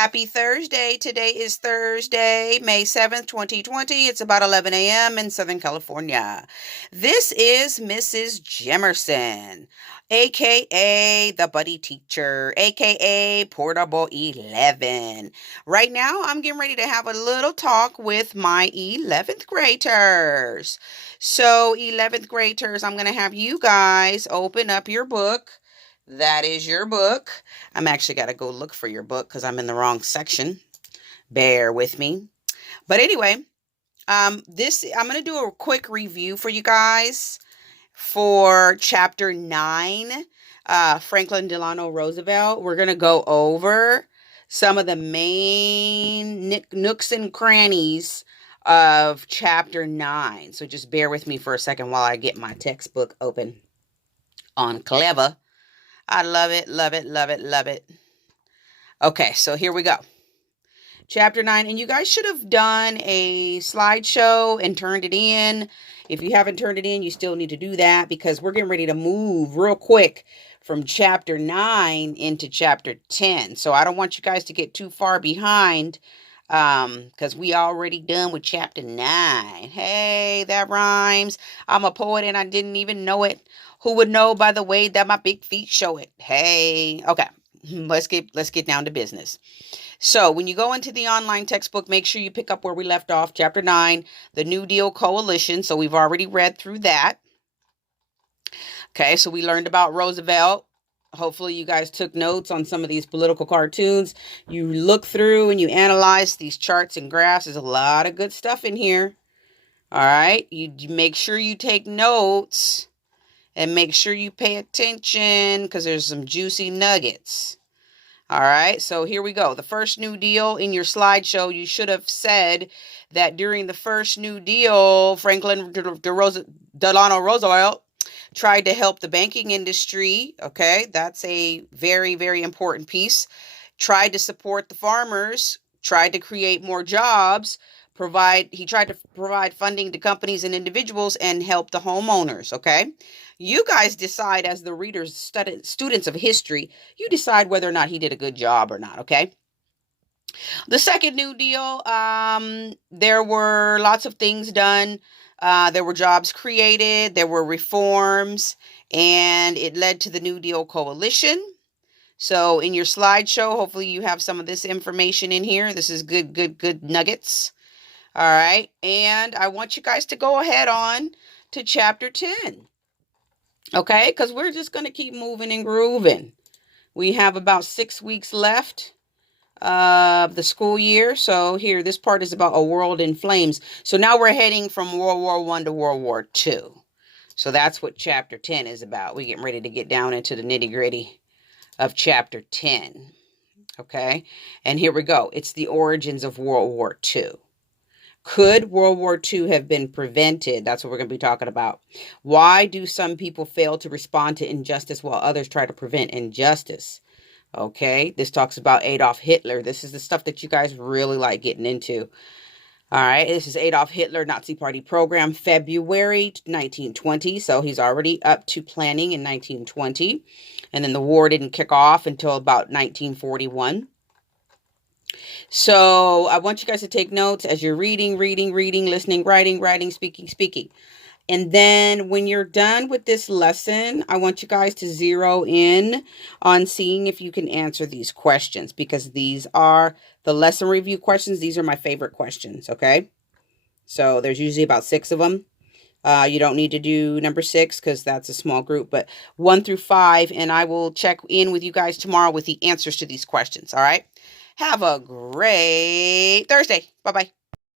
Happy Thursday. Today is Thursday, May 7th, 2020. It's about 11 a.m. in Southern California. This is Mrs. Jemerson, aka the Buddy Teacher, aka Portable 11. Right now, I'm getting ready to have a little talk with my 11th graders. So, 11th graders, I'm going to have you guys open up your book. That is your book. I'm actually got to go look for your book because I'm in the wrong section. Bear with me. But anyway, I'm going to do a quick review for you guys for Chapter 9, Franklin Delano Roosevelt. We're going to go over some of the main nooks and crannies of Chapter 9. So just bear with me for a second while I get my textbook open on Clever. I love it, love it, love it, love it. Okay, so here we go. Chapter 9, and you guys should have done a slideshow and turned it in. If you haven't turned it in, you still need to do that because we're getting ready to move real quick from Chapter 9 into Chapter 10. So I don't want you guys to get too far behind because we already done with Chapter 9. Hey, that rhymes. I'm a poet and I didn't even know it. Who would know by the way that my big feet show it? Hey, okay, let's get down to business. So when you go into the online textbook, make sure you pick up where we left off, Chapter 9, the New Deal Coalition. So we've already read through that. Okay, so we learned about Roosevelt. Hopefully you guys took notes on some of these political cartoons. You look through and you analyze these charts and graphs. There's a lot of good stuff in here. All right, you make sure you take notes. And make sure you pay attention because there's some juicy nuggets. All right, so here we go. The first New Deal in your slideshow, you should have said that during the first New Deal, Franklin Delano Roosevelt tried to help the banking industry. Okay, that's a very, very important piece. Tried to support the farmers, tried to create more jobs. He tried to provide funding to companies and individuals and help the homeowners, okay? You guys decide as the readers, students of history, you decide whether or not he did a good job or not, okay? The second New Deal, there were lots of things done. There were jobs created, there were reforms, and it led to the New Deal Coalition. So in your slideshow, hopefully you have some of this information in here. This is good nuggets. All right, and I want you guys to go ahead on to Chapter 10, okay, because we're just going to keep moving and grooving. We have about 6 weeks left of the school year, so here, this part is about a world in flames. So now we're heading from World War I to World War II. So that's what Chapter 10 is about. We're getting ready to get down into the nitty-gritty of Chapter 10, okay, and here we go. It's the origins of World War II. Could World War II have been prevented? That's what we're going to be talking about. Why do some people fail to respond to injustice while others try to prevent injustice? Okay, this talks about Adolf Hitler. This is the stuff that you guys really like getting into. All right, this is Adolf Hitler, Nazi Party program, February 1920. So he's already up to planning in 1920. And then the war didn't kick off until about 1941. So I want you guys to take notes as you're reading, listening, writing, speaking. And then when you're done with this lesson, I want you guys to zero in on seeing if you can answer these questions because these are the lesson review questions. These are my favorite questions, okay? So there's usually about 6 of them. You don't need to do number 6 because that's a small group, but 1 through 5, and I will check in with you guys tomorrow with the answers to these questions, all right? Have a great Thursday. Bye-bye.